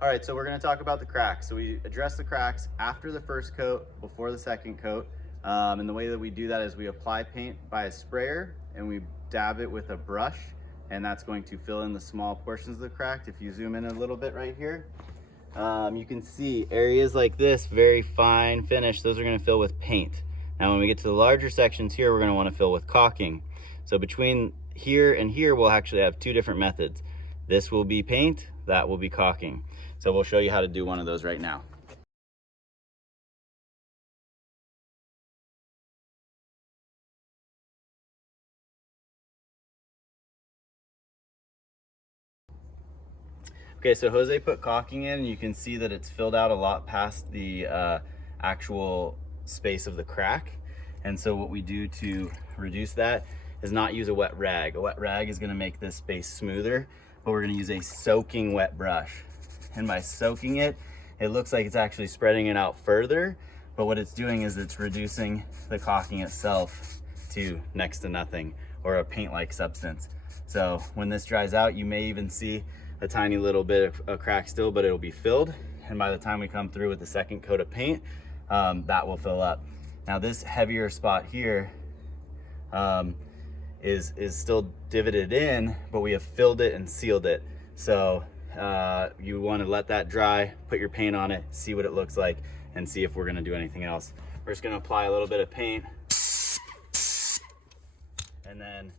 All right, so we're gonna talk about the cracks. So we address the cracks after the first coat, before the second coat. And the way that we do that is we apply paint by a sprayer and we dab it with a brush, and that's going to fill in the small portions of the crack. If you zoom in a little bit right here, you can see areas like this, very fine finish, those are gonna fill with paint. Now when we get to the larger sections here, we're gonna wanna fill with caulking. So between here and here, we'll actually have two different methods. This will be paint, that will be caulking. So we'll show you how to do one of those right now. Okay, so Jose put caulking in, and you can see that it's filled out a lot past the actual space of the crack. And so what we do to reduce that is not use a wet rag. A wet rag is gonna make this space smoother, but we're gonna use a soaking wet brush. And by soaking it, it looks like it's actually spreading it out further, but what it's doing is it's reducing the caulking itself to next to nothing, or a paint-like substance. So when this dries out, you may even see a tiny little bit of a crack still, but it'll be filled. And by the time we come through with the second coat of paint, that will fill up. Now this heavier spot here is still divoted in, but we have filled it and sealed it. So you want to let that dry, put your paint on it, see what it looks like, and see if we're gonna do anything else. We're just gonna apply a little bit of paint, and then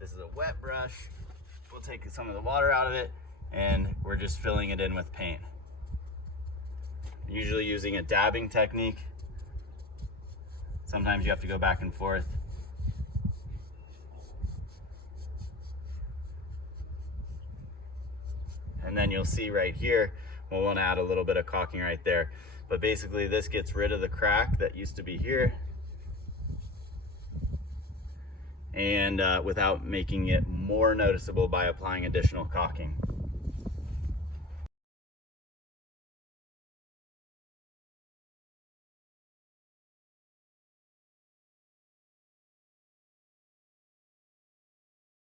this is a wet brush. We'll take some of the water out of it, and we're just filling it in with paint. Usually using a dabbing technique. Sometimes you have to go back and forth. And then you'll see right here, we'll want to add a little bit of caulking right there. But basically this gets rid of the crack that used to be here, and without making it more noticeable by applying additional caulking.